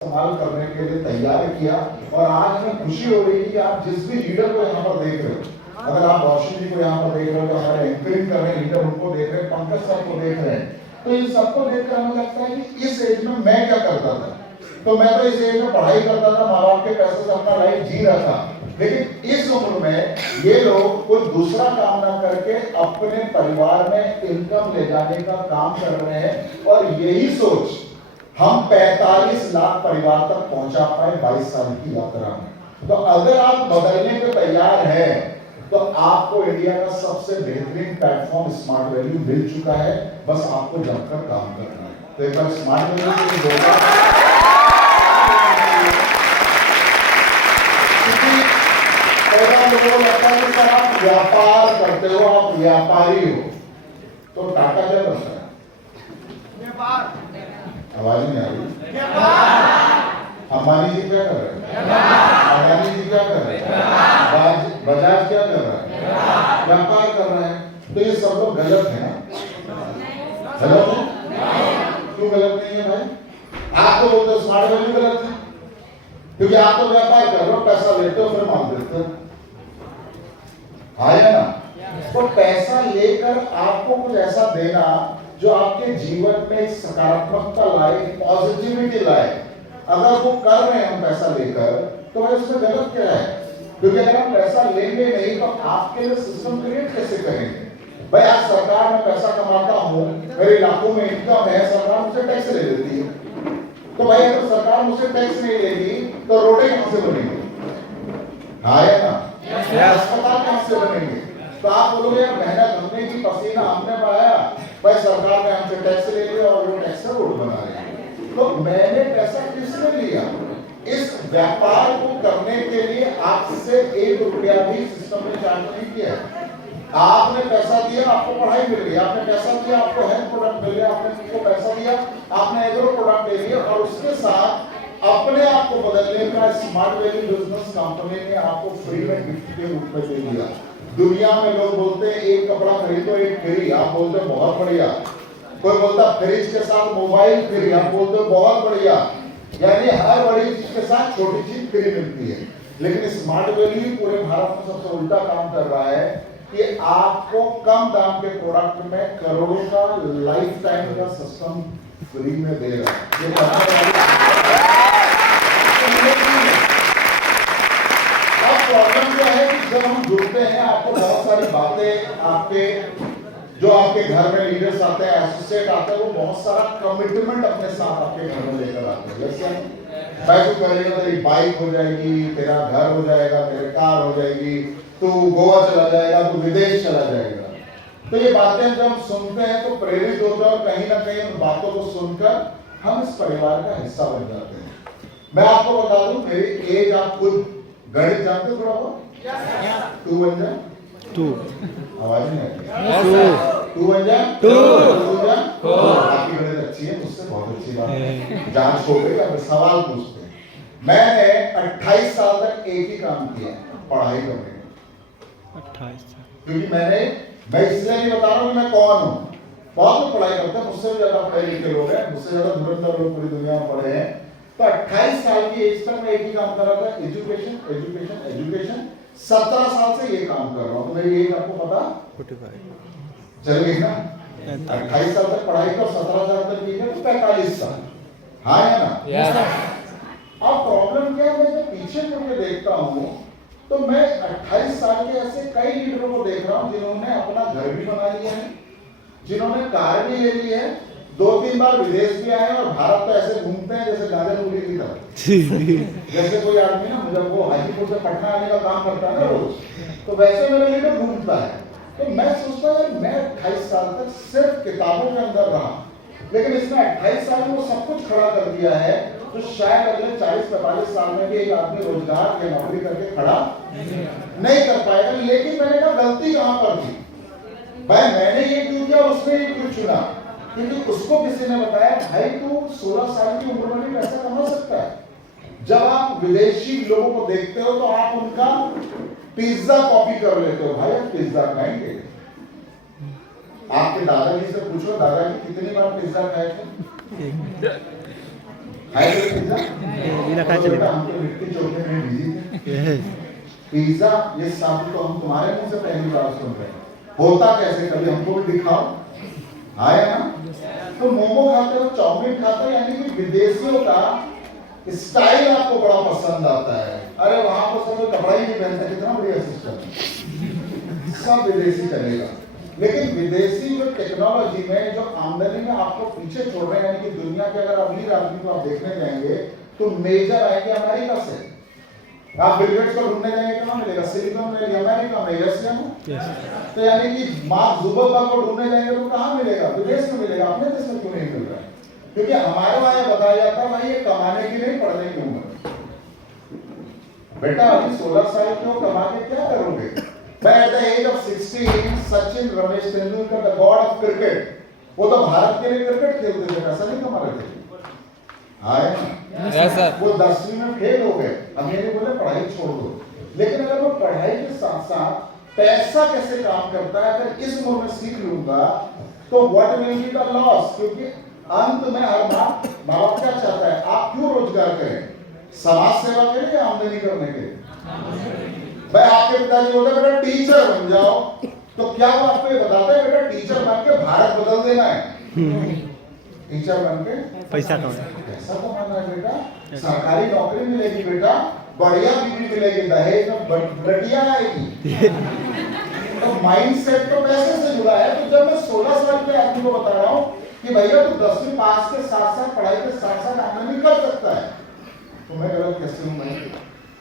इस्तेमाल करने के लिए तैयार किया। और आज हमें खुशी हो रही है कि आप जिस भी लीडर को यहाँ पर देख रहे हो, अगर आप रोशन जी को यहाँ पर देख रहे हो, हमारे एंकरिंग कर रहे हैं लीडर उनको देख रहे हैं, पंकज सर को देख रहे हैं, तो इन सबको देखकर हमें लगता है कि इस एज में मैं क्या करता था। तो मैं तो इस एज में पढ़ाई करता था, माँ बाप के पैसे से अपना लाइफ जी रहा था, लेकिन इस उम्र में ये लोग कोई दूसरा काम ना करके अपने परिवार में इनकम ले जाने का काम कर रहे हैं। और यही सोच हम 45 लाख परिवार तक पहुंचा पाए 22 साल की यात्रा में। तो अगर आप बदलने के तैयार हैं तो आपको इंडिया का सबसे बेहतरीन प्लेटफॉर्म स्मार्ट वैल्यू मिल चुका है, बस आपको जमकर काम करना है। तो एक बार स्मार्ट वैल्यू के लोगों लगता है कि सर आप व्यापार करते हो, आप व्यापारी हो, तो टाटा क्या करता है? व्यापार। आवाज नहीं आ रही। अंबानी जी क्या कर रहे हैं? अडानी जी क्या कर रहे हैं? बजाज क्या कर रहा है? व्यापार कर रहा है। तो ये सब लोग गलत है ना? गलत है? क्यों गलत नहीं है भाई? आप तो बोलते हो स्मार्ट वैल्यू गलत है, क्योंकि आप तो व्यापार कर रहे हो, पैसा लेते हो फिर मांग देते हो, आया ना? तो पैसा लेकर आपको कुछ ऐसा देना जो आपके जीवन में सकारात्मकता लाए, पॉजिटिविटी लाए, अगर वो कर रहे हैं हम पैसा लेकर, तो भाई उसमें गलत क्या है? क्योंकि अगर हम पैसा लेंगे नहीं तो आपके लिए सिस्टम क्रिएट कैसे करेंगे? भाई आज सरकार में पैसा कमाता हूँ, मेरे लाखों में इनकम है, सरकार मुझसे टैक्स ले लेती है, तो भाई अगर सरकार मुझसे टैक्स नहीं लेगी तो रोडें कहां से बनेंगी? आया ना? अस्पताल कहां से बनेंगे? तो आप बोलोगे यार मेहनत हमने की, पसीना हमने बहाया, भाई सरकार ने हमसे टैक्स ले लिया और वो टैक्स से रोड बना रहे हैं। तो मैंने पैसा किसने लिया? इस व्यापार को करने के लिए आपसे 1 रुपया भी सिस्टम ने चार्ज नहीं किया। आपने पैसा दिया, आपको पढ़ाई मिल गई, आपने पैसा दिया, आपको हेल्थ प्रोडक्ट मिल गया, आपने किसी को पैसा दिया, आपने एग्रो प्रोडक्ट ले लिया, और उसके साथ अपने आप को बदलने का स्मार्ट वैल्यू बिजनेस कंपनी ने आपको फ्री में गिफ्ट के रूप में दे दिया। दुनिया में लोग बोलते हैं एक कपड़ा खरीदो एक फ्री, आप बोलते हो बहुत बढ़िया। कोई बोलता फ्रिज के साथ मोबाइल फ्री, आप बोलते हो बहुत बढ़िया। यानी हर बड़ी चीज के साथ छोटी चीज फ्री मिलती है। लेकिन स्मार्ट वैल्यू पूरे भारत में सबसे उल्टा काम कर रहा है कि आपको कम दाम के प्रोडक्ट में करोड़ों का लाइफ टाइम का सिस्टम फ्री में दे रहा है। प्रॉब्लम क्या है कि जब हम जुड़ते हैं आपको बहुत सारी बातें आपके घर में लीडर्स आते हैं, एसोसिएट आते हैं, वो बहुत सारा कमिटमेंट अपने साथ आपके घर में लेकर आते हैं। जैसे भाई तू करेगा तेरी बाइक हो जाएगी, तेरा घर हो जाएगा, तेरी कार हो जाएगी, तू गोवा चला जाएगा, तू विदेश चला जाएगा। तो ये बातें जब हम सुनते हैं तो प्रेरित होते हैं और कहीं ना कहीं उन बातों को सुनकर हम इस परिवार का हिस्सा बन जाते हैं। मैं आपको बता दूं मेरी एज, आप खुद गणित जानते थोड़ा बहुत? 2 बन जाए 2, आवाज नहीं आती। 2 बन जाए 2, आपकी गणित अच्छी है, मुझसे बहुत अच्छी बात है। जांच हो गई, अब सवाल पूछते हैं। मैंने 28 साल तक एक ही काम किया, पढ़ाई करने का। 28 साल? क्योंकि मैं इसलिए नहीं बता रहा हूँ कि मैं कौन हूँ। बहुत लोग पढ़ाई करते हैं, मुझसे भी ज्यादा पढ़े लिखे लोग हैं, मुझसे ज्यादा धुरंधर लोग पूरी दुनिया में पढ़े हैं। तो 28 साल की एज तक मैं एक ही काम कर रहा था, एजुकेशन एजुकेशन एजुकेशन। 17 साल से ये काम कर रहा हूँ, तो मेरी एज आपको पता 45 चल गई ना? 28 साल तक पढ़ाई कर, 17 साल तक की है, तो 45 साल। हाँ है ना? अब प्रॉब्लम क्या है, मैं जब पीछे मुड़ के देखता हूँ तो मैं 28 साल के ऐसे कई लीडरों को देख रहा हूँ जिन्होंने अपना घर भी बना लिया है, जिन्होंने कार भी ले ली है, 2-3 बार विदेश भी आए और भारत तो ऐसे घूमते हैं जैसे गाजर मूली की तरह। जैसे कोई आदमी ना जब वो हाजीपुर से पटना आने का काम करता है ना रोज, तो वैसे मेरा लीडर घूमता है। तो मैं सोचता हूँ मैं 28 साल तक सिर्फ किताबों के अंदर रहा, लेकिन इसमें 28 साल में वो सब कुछ खड़ा कर दिया है, तो शायद अगले 40-45 साल में भी एक आदमी रोजगार या नौकरी करके खड़ा नहीं कर पाएगा। लेकिन मैंने कहा गलती कहां पर थी भाई, मैंने ये क्यों किया, उसने ये क्यों चुना? क्योंकि उसको किसी ने बताया भाई तू 16 साल की उम्र में भी पैसा कमा सकता है। जब आप विदेशी लोगों को देखते हो तो आप उनका पिज्जा कॉपी कर लेते हो, भाई आप पिज्जा खाएंगे? आपके दादाजी से पूछो, दादाजी कितनी बार पिज्जा खाए थे? खाए थे पिज्जा? बिना खाए तो चले बेटा हम तो लिट्टी चोखे में बिजी थे। गए। पिज्जा ये शब्द तो हम तुम्हारे मुंह से पहली बार सुन रहे हैं। होता कैसे, कभी हमको भी दिखाओ। आया ना? तो मोमो खाते हो, चाउमीन खाते हो, यानी कि विदेशियों का स्टाइल आपको बड़ा पसंद आता है। अरे वहां पर सब कपड़ा ही नहीं पहनता, कितना बढ़िया सिस्टम है, सब विदेशी चलेगा। लेकिन विदेशी जो टेक्नोलॉजी में जो आमदनी में आपको पीछे छोड़ रहे हैं, यानी कि दुनिया के अगर अमीर आदमी को आप देखने जाएंगे तो मेजर आएंगे अमेरिका से। आप बिल गेट्स को ढूंढने जाएंगे कहाँ मिलेगा? सिलिकॉन वैली अमेरिका में, यस या नो? तो यानी कि मार्क जुकरबर्ग को ढूंढने जाएंगे तो कहाँ मिलेगा? विदेश में मिलेगा। अपने देश में क्यों नहीं मिल रहा है? क्योंकि हमारे वहां बताया जाता है भाई ये कमाने की नहीं, पढ़ने की उम्र। बेटा अभी 16 साल के हो, कमा के क्या करोगे? At the age of 16, Sachin Ramesh Tendulkar, the God of cricket, वो तो भारत के लिए क्रिकेट खेलते थे, पैसा नहीं कमा रहे थे। आए ना? वो 10वीं में फेल हो गए। अब ये नहीं बोले पढ़ाई छोड़ दो, लेकिन अगर वो पढ़ाई के साथ साथ पैसा कैसे काम करता है अगर इस उम्र में सीख लूंगा तो what will be the loss? क्योंकि अंत में हर बात माँ बाप क्या चाहता है, आप क्यों रोजगार करें? समाज सेवा के लिए, आमदनी करने के लिए? भाई आपके पिताजी बोलते बेटा टीचर बन जाओ, तो क्या वो आपको ये बताता है बेटा टीचर बन के भारत बदल देना है? टीचर बन के पैसा कमाए, पैसा कमाना है बेटा, सरकारी नौकरी मिलेगी बेटा, बढ़िया डिग्री मिलेगी, दहेज में बढ़िया आएगी। तो माइंडसेट तो पैसे से जुड़ा है। तो जब मैं 16 साल के आदमी को बता रहा हूँ कि भैया तू 10वीं पास के साथ साथ पढ़ाई के साथ साथ आमदनी कर सकता है, तो मैं गलत कैसे हूँ?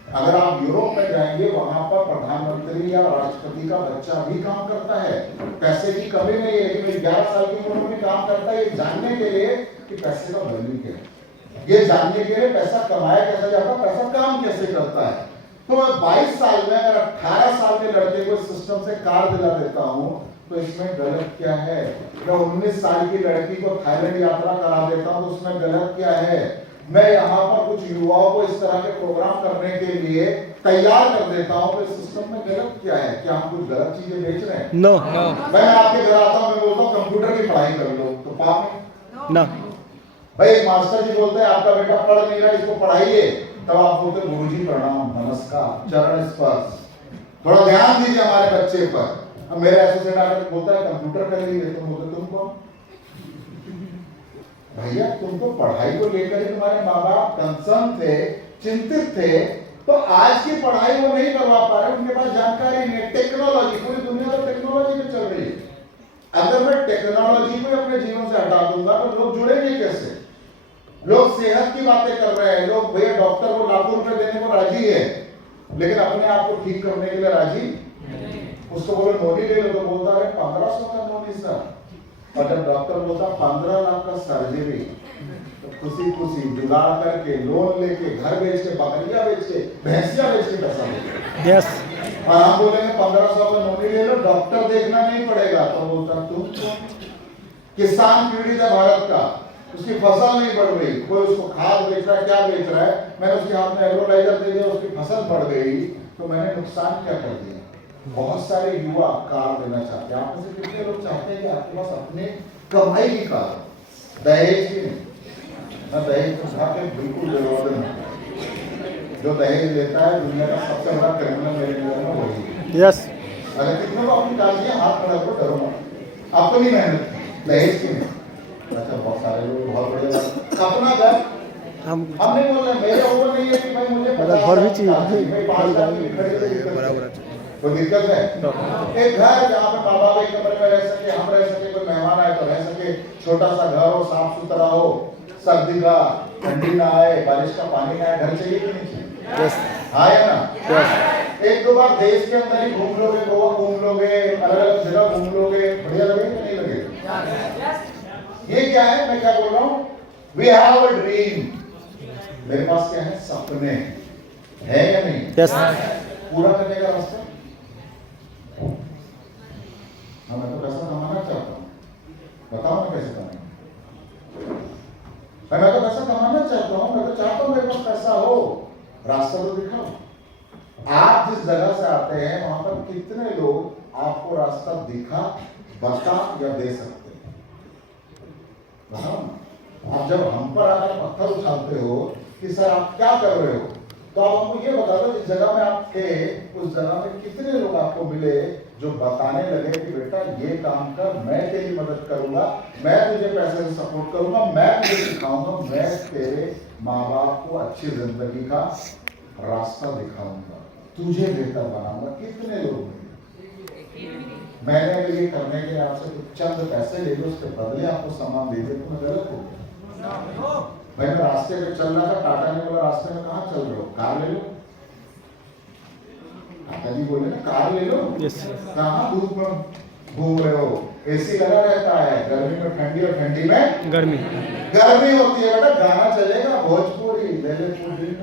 अगर आप यूरोप में जाएंगे वहां पर प्रधानमंत्री या राष्ट्रपति का बच्चा भी काम करता है, पैसे की कमी नहीं है, लेकिन 11 साल की उम्र में भी काम करता है, ये जानने के लिए कि पैसे का वैल्यू क्या है, ये जानने के लिए पैसा कमाया कैसे जाता है, पैसा काम कैसे करता है। तो मैं 22 साल में अगर 18 साल के लड़के को सिस्टम से कार दिला देता हूँ तो इसमें गलत क्या है? मैं 19 साल की लड़की को थाईलैंड यात्रा करा देता हूँ तो उसमें गलत क्या है? मैं यहाँ पर कुछ युवाओं को इस तरह के प्रोग्राम करने के लिए तैयार कर देता हूँ तो इस सिस्टम में गलत क्या है? क्या हम कुछ गलत चीजें बेच रहे हैं? नो। मैं आपके घर आता हूँ, मैं बोलता हूँ कंप्यूटर की पढ़ाई कर लो, तो पाप है? ना। भाई एक मास्टर जी बोलते हैं आपका बेटा पढ़ नहीं रहा, इसको पढ़ाइए, तब आप बोलते गुरुजी प्रणाम नमस्कार चरण स्पर्श, थोड़ा ध्यान दीजिए हमारे बच्चे पर। अब मेरे एसोसिएट आकर बोलता है कंप्यूटर कर लीजिए, तुम बोलते तुम कौन? भैया तुम तो पढ़ाई को लेकर ही तुम्हारे माँ बाप कंसर्न थे, चिंतित थे, तो आज की पढ़ाई वो नहीं करवा पा रहे, उनके पास जानकारी नहीं है। टेक्नोलॉजी, पूरी दुनिया तो टेक्नोलॉजी में चल रही है। अगर मैं टेक्नोलॉजी को अपने जीवन से हटा दूंगा तो लोग जुड़ेंगे कैसे? लोग सेहत की बातें कर रहे हैं, लोग भैया डॉक्टर को लाखों रुपए देने को राजी है, लेकिन अपने आप को ठीक करने के लिए राजी। उसको बोलो नोनी ले लो तो बोलता है 1500 का नोनी सर, और जब डॉक्टर बोलता 15 लाख का सर्जरी, तो खुशी खुशी जुगाड़ करके लोन लेके घर बेच के, बकरियां बेच के, भैंसियां बेच के पैसा लेते। यस। और हम बोलेंगे 1500 का नौकरी ले लो, डॉक्टर देखना नहीं पड़ेगा, तो बोलता तुम किसान पीड़ित है भारत का, उसकी फसल नहीं बढ़ रही, कोई उसको खाद बेच रहा है, क्या बेच रहा है, मैंने उसके हाथ में एग्रोलाइजर दे दिया, उसकी फसल बढ़ गई, तो मैंने नुकसान क्या कर दिया? बहुत सारे युवा कार लेना चाहते हैं। आप में से कितने लोग चाहते हैं कि आपके पास अपने कमाई की कार, दहेज की नहीं? मैं दहेज को उठा के बिल्कुल विरोध नहीं। जो दहेज लेता है दुनिया का सबसे बड़ा क्रिमिनल मेरे नजर में वही। यस। अगर कितने को अपनी कार दिया, हाथ खड़ा करो, डरो मत, अपनी मेहनत दहेज की नहीं। अच्छा बहुत सारे लोग बहुत बढ़िया अपना घर, हम नहीं बोल रहे, मेरे ऊपर नहीं है कि भाई मुझे घर भी चाहिए, बराबर कोई दिक्कत है? एक घर जहाँ पे माँ बाप एक कमरे में रह सके, हम रह सके, कोई मेहमान आए तो रह सके, छोटा सा घर हो, साफ सुथरा हो, सर्दी का ठंडी ना आए, बारिश का पानी ना आए, घर चाहिए कि नहीं चाहिए? यस। हाँ या ना? एक दो बार देश के अंदर ही घूम लोगे, गोवा घूम लोगे, अलग अलग जगह घूम लोगे, बढ़िया लगेगा कि नहीं लगेगा? ये क्या है, मैं क्या बोल रहा हूँ? We have a dream. मेरे पास क्या है? सपने है या नहीं? यस। पूरा करने का रास्ता। हाँ मैं तो पैसा कमाना चाहता हूँ, बताओ मैं कैसे कमाऊँ? मैं तो पैसा कमाना चाहता हूँ, मैं तो चाहता हूँ मेरे पास पैसा हो, रास्ता तो दिखाओ। आप जिस जगह से आते हैं वहां पर कितने लोग आपको रास्ता दिखा, बता या दे सकते हैं? बताओ। आप जब हम पर आकर पत्थर उछालते हो कि सर आप क्या कर रहे हो, तो आप हमको ये बता दो जिस जगह में आप थे उस जगह में कितने लोग आपको मिले जो बताने लगे कि बेटा ये काम कर, मैं तेरी मदद करूंगा, मैं तुझे पैसे से सपोर्ट करूंगा, मैं तुझे सिखाऊंगा, मैं तेरे माँ बाप को अच्छी जिंदगी का रास्ता दिखाऊंगा, तुझे बेहतर बनाऊंगा। कितने लोग मिले? मैंने अगर ये करने के लिए आपसे कुछ चंद पैसे ले लो, उसके बदले आपको सामान दे दे तो मैं गलत हो गया। मैं रास्ते पे चल रहा था, टाटा ने बोला रास्ते में कहाँ चल रहे हो, कार ले लो। टाटा जी बोले ना कार ले लो। यस कहाँ धूप में घूम रहे हो, एसी लगा रहता है, गर्मी में ठंडी और ठंडी में गर्मी होती है। बेटा गाना चलेगा भोजपुरी ले ले पूरी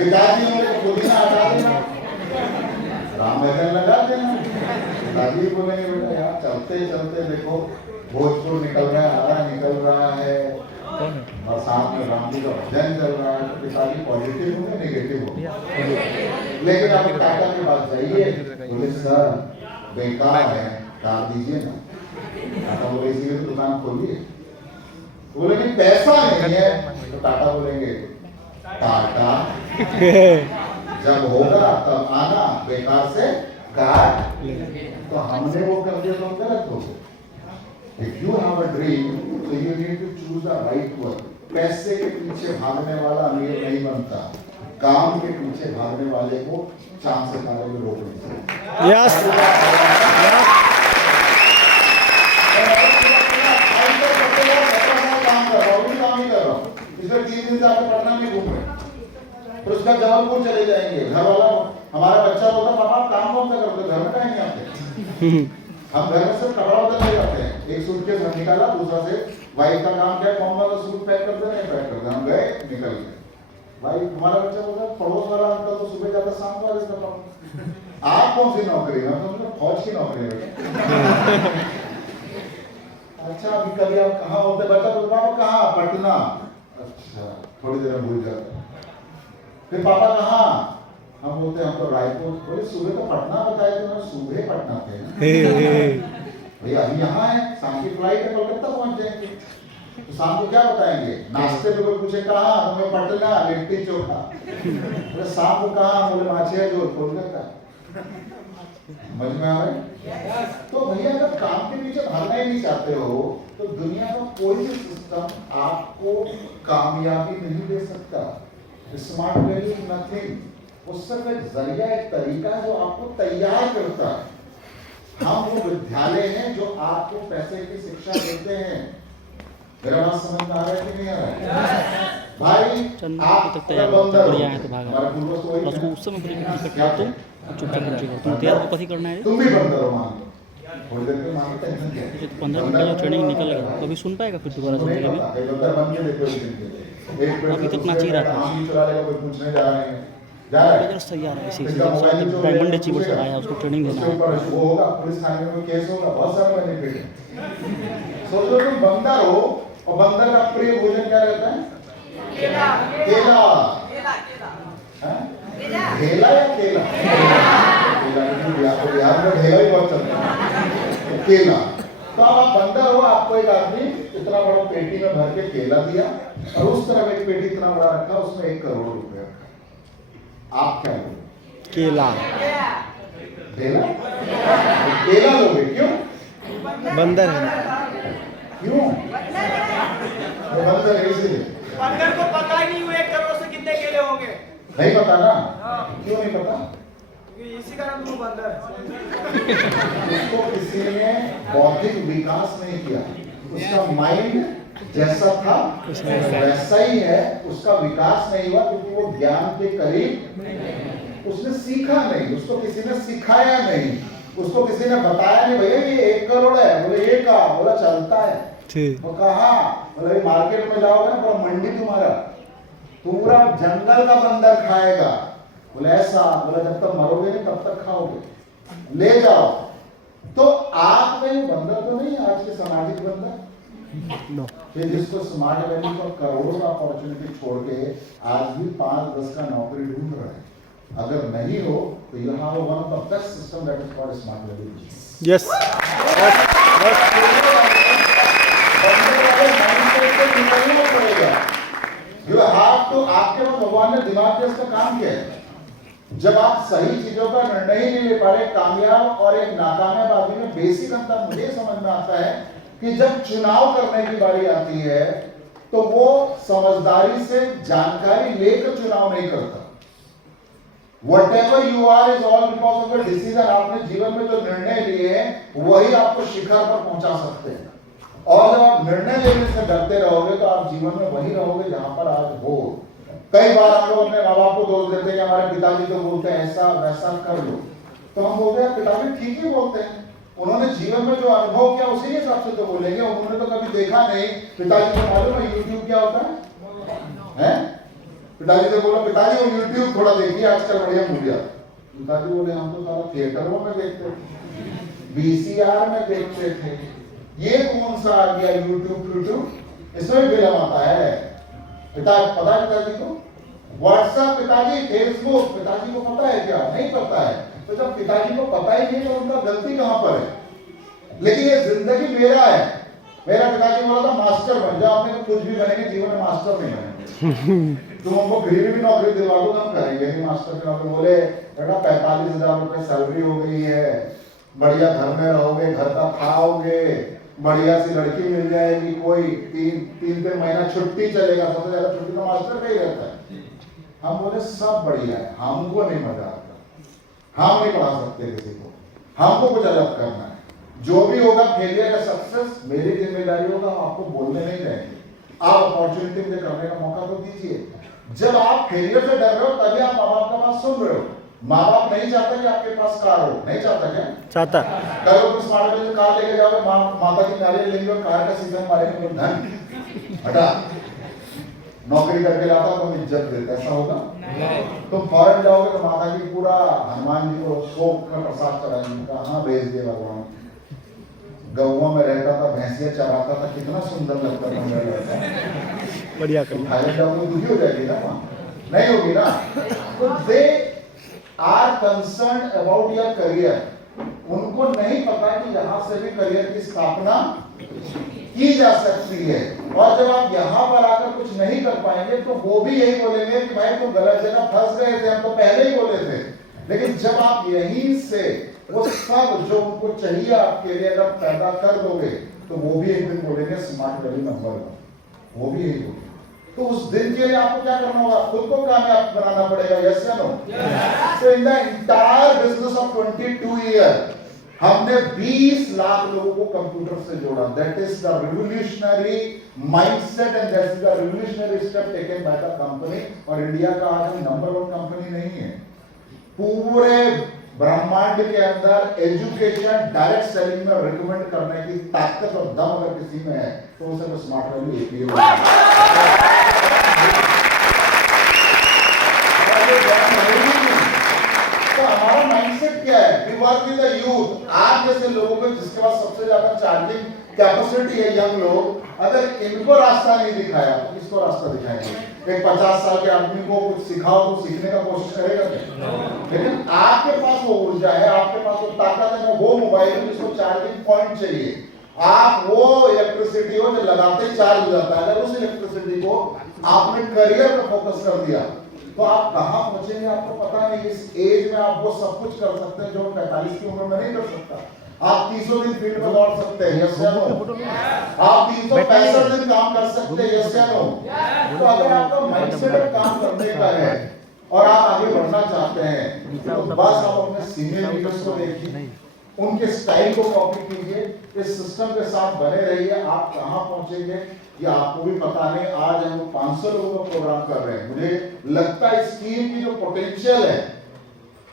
पिताजी होंगे पुदीना हटा देना, राम भजन लगा देना। पिताजी बोलेंगे बेटा यार चलते चलते देखो भोजपुर निकल रहा है, हरा निकल रहा है, बरसात में राम जी का भजन चल रहा है, तो पिताजी पॉजिटिव होंगे नेगेटिव होंगे। लेकिन आप टाटा के पास जाइए, बोले सर बेकार है, कार दीजिए ना। टाटा बोले इसीलिए तो दुकान खोलिए। बोले कि पैसा नहीं है, तो टाटा बोलेंगे टाटा जब होगा तब आना, बेकार से कार। तो हमने वो कर दिया तो हम गलत हो गए। If you have a dream, so you need to choose the right one. पैसे के पीछे भागने वाला अमीर नहीं बनता, काम के पीछे भागने वाले को चांद सितारे में रोक नहीं सकते। यस इसमें 3 दिन से आपको पढ़ना नहीं घूम रहे, फिर उसका जबलपुर चले जाएंगे। घर वाला हमारा बच्चा बोलता पापा आप काम कौन सा करते, घर में कहीं नहीं आते। हम घर में सिर्फ कपड़ा उधर ले जाते हैं, एक सूटकेस हम निकाला, दूसरा से वाइफ का काम क्या है, मम्मा का सूट पैक कर दे, नहीं पैक कर दे, हम गए निकल गए। भाई हमारा बच्चा बोलता पड़ोस वाला अंकल तो सुबह जाता शाम को आ जाता। आप कौन सी नौकरी है, हम फौज की नौकरी है। अच्छा अभी कभी आप कहाँ होते, बच्चा बोलता पापा कहाँ, पटना। अच्छा थोड़ी देर में भूल जाते। फिर पापा कहाँ, हम बोलते हम तो रायपुर। बोले सुबह तो पटना बताया तो मैं सुबह पटना थे भैया अभी यहाँ है, शाम की फ्लाइट है, कोलकाता पहुंच जाएंगे। तो शाम को क्या बताएंगे, नाश्ते में कोई पूछे कहाँ, हमें पटना लिट्टी चोखा। बोले शाम को कहाँ, बोले माछिया जो कोलकाता। समझ में आ रहा है? तो भैया अगर काम के पीछे भागना ही नहीं चाहते हो तो दुनिया का कोई भी सिस्टम आपको कामयाबी नहीं दे सकता। स्मार्ट वैल्यू नथिंग, वो सिर्फ एक जरिया, एक तरीका है जो आपको तैयार करता है। हम वो विद्यालय हैं जो आपको पैसे की शिक्षा देते हैं। मेरा बात समझ में आ रहा है कि नहीं आ रहा है? भाई आप तैयार बढ़िया है तो भागा हमारे पूर्वज तो वही उसको हैं। उस समय पूरी टिकट काट तुम चुपचाप एंट्री करो, तुम तैयार को कथी करना है। तुम भी बंदर हो मान लो, थोड़ी देर में मान टेंशन क्या है? 15 मिनट का जो ट्रेनिंग निकल गया कभी सुन पाएगा फिर दोबारा सुनने का भी। बंदर बन के देखो एक दिन के लिए। एक अभी तक नाच ही रहा था। आम चुरा लेगा, कोई पूछने जा रहे हैं, जा रहा है। इधर तैयार है इसी इसका मोबाइल जो डायमंड अचीवर से आया, उसको ट्रेनिंग देना उसके है। ऊपर वो होगा, पुलिस थाने में कोई केस होगा, बहुत सारे बेनिफिट है। सोचो तुम बंदर हो और बंदर का प्रिय भोजन क्या रहता है? केला। हाँ? ढेला या केला? बिहार में ढेला ही बहुत चलता है, केला। तो अब आप बंदर हो, आपको एक आदमी इतना बड़ा पेटी में भर के केला दिया और उस तरफ एक पेटी इतना बड़ा रखा, उसमें 1 करोड़ रुपए रखा। आप क्या लोगे? केला केला? केला लोगे क्यों? बंदर है क्यों? वो बंदर है इसलिए। बंदर को पता ही नहीं हुए 1 करोड़ से कितने केले होंगे। नहीं पता ना? क्यों नहीं पता? क्योंकि इसी कारण तुम बंदर है। उसको किसी ने बौद्धिक विकास नहीं किया, उसका माइंड जैसा था वैसा ही है, उसका विकास नहीं हुआ क्योंकि वो ज्ञान के करीब उसने सीखा नहीं, उसको किसी ने सिखाया नहीं, उसको किसी ने बताया नहीं भैया ये 1 करोड़ है। बोले ये कहा, बोला चलता है। वो कहा, बोले मार्केट में जाओगे ना पूरा मंडी तुम्हारा, पूरा जंगल का बंदर खाएगा। बोले ऐसा, बोला जब तक मरोगे नहीं तब तक खाओगे, ले जाओ। तो आप में बंदर तो नहीं, आज के सामाजिक बंदर नो कि जिसको स्मार्ट वैल्यू का करोड़ों का अपॉर्चुनिटी छोड़ के आज भी 5-10 का नौकरी ढूंढ रहा है। अगर नहीं हो तो you have one of the best system that is called smart wedding. Yes you have to, आपके पास भगवान ने दिमाग में इसका काम किया है। जब आप सही चीजों का निर्णय ही नहीं ले पा रहे, कामयाब और एक नाकामयाब आदमी में बेसिक अंतर मुझे समझ में आता है कि जब चुनाव करने की बारी आती है तो वो समझदारी से जानकारी लेकर चुनाव नहीं करता। Whatever you are is all because of the decision। आपने जीवन में जो निर्णय लिए हैं वही आपको शिखर पर पहुंचा सकते हैं। और जब आप निर्णय लेने से डरते रहोगे तो आप जीवन में वही रहोगे जहां पर आज हो। कई बार हम लोग अपने माँ बाप को दोष देते हैं कि हमारे पिताजी तो बोलते हैं ऐसा वैसा कर लो, तो हम बोलते हैं पिताजी ठीक ही बोलते हैं, उन्होंने जीवन में जो अनुभव किया उसी हिसाब से तो बोलेंगे। उन्होंने तो कभी देखा नहीं। पिताजी को मालूम है यूट्यूब क्या होता है? पिताजी से बोला पिताजी वो यूट्यूब थोड़ा देखिए आजकल बढ़िया मूवी आता। पिताजी बोले हम तो सारा थिएटरों में देखते थे, VCR में देखते थे, ये कौन सा आ गया यूट्यूब? इसमें भी फिल्म आता है। पता है पिताजी को? व्हाट्सएप पिताजी, फेसबुक पिताजी को पता है क्या? नहीं पता है। तो जब पिताजी को पता ही नहीं तो उनका गलती कहां पर है? लेकिन ये जिंदगी मेरा है। मेरा पिताजी बोला था मास्टर बन जाओ, आपने कुछ भी बनेंगे, जीवन में मास्टर नहीं बनेंगे। तुम हमको फ्री भी नौकरी दिलवा दो हम करेंगे नहीं मास्टर की नौकरी। बोले बेटा 45,000 रुपए सैलरी हो गई है, बढ़िया घर में रहोगे, घर का खाओगे, बढ़िया सी लड़की मिल जाएगी, कोई तीन महीना छुट्टी चलेगा, सबसे ज्यादा छुट्टी तो मास्टर का ही रहता है। हम बोले सब बढ़िया है, हमको नहीं मजा आता, हम नहीं पढ़ा सकते किसी को, हमको कुछ अलग करना है। जो भी होगा फेलियर या सक्सेस मेरी जिम्मेदारी होगा, आपको बोलने नहीं देंगे। आप अपॉर्चुनिटी मुझे करने का मौका तो दीजिए। जब आप फेलियर से डर रहे हो तभी आप माँ बाप का बात सुन रहे हो। माँ बाप नहीं चाहते कि आपके पास कार हो, नहीं चाहता क्या? चाहता। कल को स्मार्ट वेडिंग कार लेके जाओगे, माता की नारियल लेंगे और कार का सीजन मारेंगे, धन हटा। नौकरी करके लाता तो इज्जत देता, ऐसा होगा? तुम फॉरेन जाओगे तो माता की पूरा हनुमान जी को शोक में प्रसाद चढ़ाएंगे, कहाँ भेज दिए भगवान। गौवा में रहता था, भैंसिया चराता था, कितना सुंदर लगता था मेरा लड़का। बढ़िया तो थाईलैंड जाओगे दुखी हो जाएगी ना, वहाँ नहीं होगी ना। तो they are concerned about your career. उनको नहीं पता कि यहाँ से भी करियर की स्थापना की जा सकती है। और जब आप यहाँ पर आकर कुछ नहीं कर पाएंगे तो वो भी यही बोलेंगे कि भाई तुम गलत जगह फंस गए थे, हम तो पहले ही बोले थे। लेकिन जब आप यहीं से वो सब जो उनको चाहिए आपके लिए अगर पैदा कर दोगे तो वो भी एक दिन बोलेंगे स्मार्ट वेडिंग नंबर 1, वो भी यही बोलेंगे। तो उस दिन के लिए आपको क्या करना होगा? खुद को कामयाब बनाना पड़ेगा। यस या no? So in the entire business of 22 year हमने 20 लाख लोगों को कंप्यूटर से जोड़ा। That is the revolutionary mindset and that is the revolutionary step taken by the company. और इंडिया का आज हम नंबर 1 कंपनी नहीं है। पूरे ब्रह्मांड के अंदर एजुकेशन डायरेक्ट सेलिंग में रिकमेंड करने की ताकत और दम अगर किसी में है तो वो सब स्मार्ट वैल्यू एक ही होगा। तो हमारा माइंडसेट क्या है? We work with the youth. आप जैसे लोगों को जिसके पास सबसे ज्यादा चार्जिंग कैपेसिटी है, यंग लोग, अगर इनको रास्ता नहीं दिखाया तो किसको रास्ता दिखाएंगे? एक 50 साल के आदमी को कुछ सिखाओ तो सीखने का कोशिश करेगा क्या? लेकिन आपके पास वो ऊर्जा है, आपके पास वो ताकत है, वो मोबाइल है जिसको चार्जिंग पॉइंट चाहिए। आप वो इलेक्ट्रिसिटी हो जो लगाते ही चार्ज हो जाता है। अगर उस इलेक्ट्रिसिटी को आपने करियर पे फोकस कर दिया तो आप कहां पहुंचेंगे आपको पता नहीं। इस एज में आप वो सब कुछ कर सकते हैं जो 45 की उम्र में नहीं कर सकता। आप 300 दिन फील्ड में दौड़ सकते हैं, यस या नो? आप 365 दिन काम कर सकते हैं, यस या नो? तो अगर आपका माइंडसेट काम करने का है और आप आगे बढ़ना चाहते हैं तो बस आप अपने सीनियर लीडर्स को देखिए, उनके स्टाइल को कॉपी कीजिए, इस सिस्टम के साथ बने रहिए। आप कहां पहुंचेंगे ये आपको भी पता नहीं। आज हम 500 लोगों का प्रोग्राम कर रहे हैं। मुझे लगता है इस टीम की जो पोटेंशियल है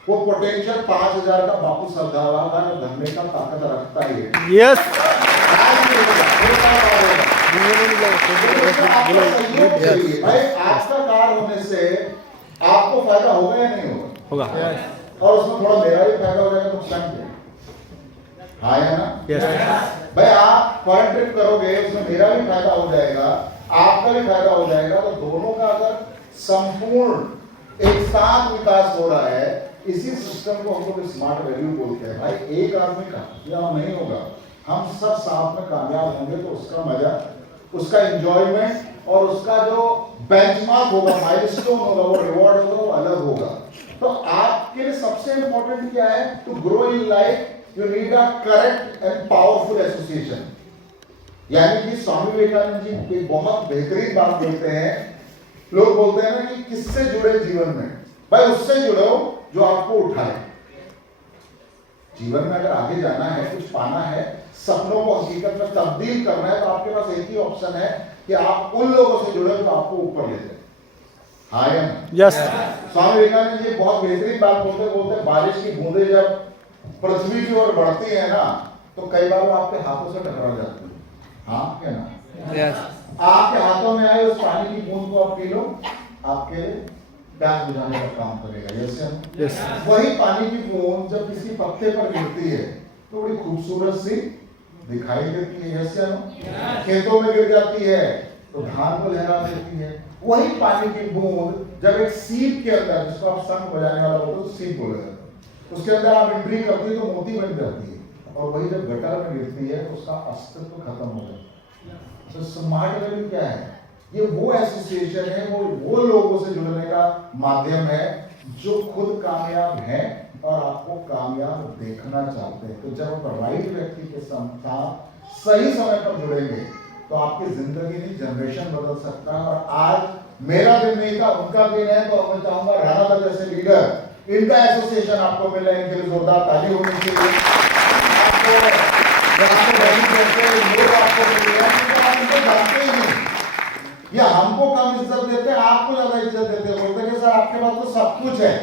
वो पोटेंशियल 5000 का बापू सरदार का धरने का ताकत रखता ही है। यस भाई आज का कार्ड होने से आपको फायदा होगा या नहीं होगा? और उसमें थोड़ा मेरा भी फायदा हो जाएगा, नुकसान क्या? हाँ या ना? भाई आप फॉरेन ट्रिप करोगे उसमें मेरा भी फायदा हो जाएगा, आपका भी फायदा हो जाएगा। तो दोनों का अगर संपूर्ण एक साथ विकास हो रहा है। इसी सिस्टम को हम लोग स्मार्ट वैल्यू बोलते हैं। भाई एक आदमी का या नहीं होगा, हम सब साथ में कामयाब होंगे तो उसका मजा, उसका एंजॉयमेंट और उसका जो बेंचमार्क होगा, माइलस्टोन होगा, वो रिवॉर्ड होगा, वो अलग होगा। तो आपके लिए सबसे इंपॉर्टेंट क्या है? To grow in life you need a correct and powerful association. यानी कि स्वामी विवेकानंद जी एक बहुत बेहतरीन बात बोलते हैं। लोग बोलते हैं ना कि किससे जुड़े जीवन में? भाई उससे जुड़ो जो आपको उठाए। जीवन में अगर आगे जाना है, कुछ पाना है, सपनों को हकीकत में तब्दील करना है, तो आपके पास एक ही ऑप्शन है कि आप उन लोगों से जुड़े जो आपको ऊपर ले जाए। हाँ या ना? यस। स्वामी विवेकानंद जी बहुत बेहतरीन बात बोलते, बारिश की बूंदें जब पृथ्वी की ओर बढ़ती है ना, तो कई बार वो आपके हाथों से टकरा जाती है। हाँ क्या ना? यस। आपके हाथों में आए उस पानी की बूंद को आप पी लो, आपके प्यास बुझाने का काम करेगा। यस। वही पानी की बूंद जब किसी पत्ते पर गिरती है तो बड़ी खूबसूरत सी दिखाई देती है। यस या नो? खेतों में गिर जाती है तो धान को लहरा देती है। वही पानी की बूंद जब एक सीप के अंदर, जिसको आप शंख बजाने वाला बोलते हो, तो सीप बोला जाता है, उसके अंदर आप एंट्री करती है तो मोती बन जाती है। और वही जब गटर में गिरती है तो उसका अस्तित्व खत्म हो जाता है। तो स्मार्ट वैल्यू क्या है? ये वो एसोसिएशन है, वो लोगों से जुड़ने का माध्यम है जो खुद कामयाब हैं और आपको कामयाब देखना चाहते हैं। तो जब आप राइट व्यक्ति के साथ सही समय पर जुड़ेंगे तो आपकी जिंदगी नहीं, जनरेशन बदल सकता है। और आज मेरा दिन नहीं था, उनका दिन है, तो मैं चाहूंगा राणा दत्त जैसे लीडर, इनका एसोसिएशन आपको मिले, इनके लिए जोरदार ताली होनी चाहिए। लोग आपको मिलेगा, आप उनको जानते ही नहीं, या हमको कम इज्जत देते हैं, आपको ज्यादा इज्जत देते हैं। बोलते हैं कि सर आपके पास तो सब कुछ है,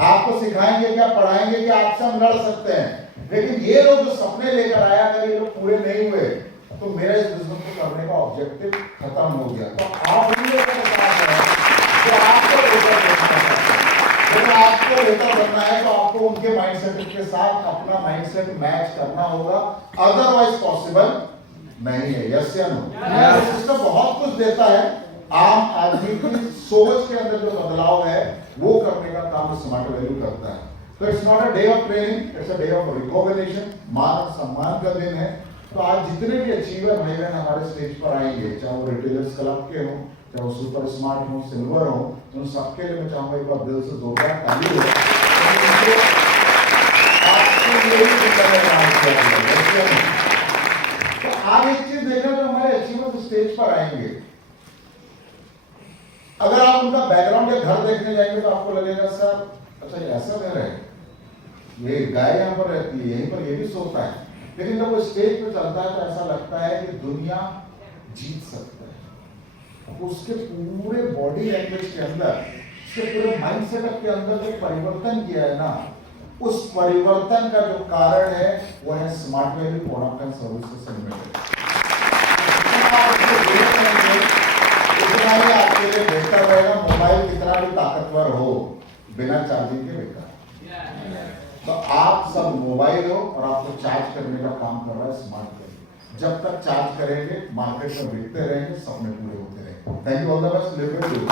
आपको सिखाएंगे क्या, पढ़ाएंगे क्या, आपसे हम लड़ सकते हैं। लेकिन ये लोग जो सपने लेकर आया, अगर ये लोग पूरे नहीं हुए तो मेरा इस बिजनेस को करने का ऑब्जेक्टिव खत्म हो गया। तो आप उन लोगों के साथ हैं जो आपको बेहतर बनना है। अगर आपको बेहतर बनना है तो आपको उनके माइंडसेट के साथ अपना माइंडसेट मैच करना होगा, अदरवाइज पॉसिबल नहीं है। यस या नो? सिस्टम बहुत कुछ देता है, आम आदमी की सोच के अंदर जो बदलाव है वो करने का काम स्मार्ट वैल्यू करता है। तो it's not a day of training, it's a day of recognition. मान और सम्मान का दिन है। तो आज जितने भी अचीवर भाई बहन हमारे स्टेज पर आएंगे, चाहे वो रिटेलर्स क्लब के हों, चाहे वो सुपर स्मार्ट हो, सिल्वर हो, उन सबके लिए मैं चाहूंगा एक बार दिल से जोरदार ताली हो। तो आप एक चीज देखना, जो हमारे अचीवर स्टेज पर आएंगे, अगर आप उनका बैकग्राउंड या घर देखने जाएंगे तो आपको लगेगा सर अच्छा ये ऐसा घर है, ये गाय यहाँ पर रहती है, यहीं पर ये भी सोता है। लेकिन जब वो स्टेज पे चलता है तो ऐसा लगता है कि दुनिया जीत सकता है। उसके पूरे बॉडी लैंग्वेज के अंदर, उसके पूरे माइंडसेट के अंदर जो परिवर्तन किया है ना, उस परिवर्तन का जो कारण है वो है smart value product and services limited. इतना ही आपके लिए बेहतर रहेगा। मोबाइल कितना भी ताकतवर हो, बिना चार्जिंग के बेकार। तो आप सब मोबाइल हो और आपको चार्ज करने का काम कर रहा है स्मार्ट वैल्यू। जब तक चार्ज करेंगे, मार्केट में बिकते रहेंगे, सपने पूरे होते रहेंगे। Thank you, all the best, live with you.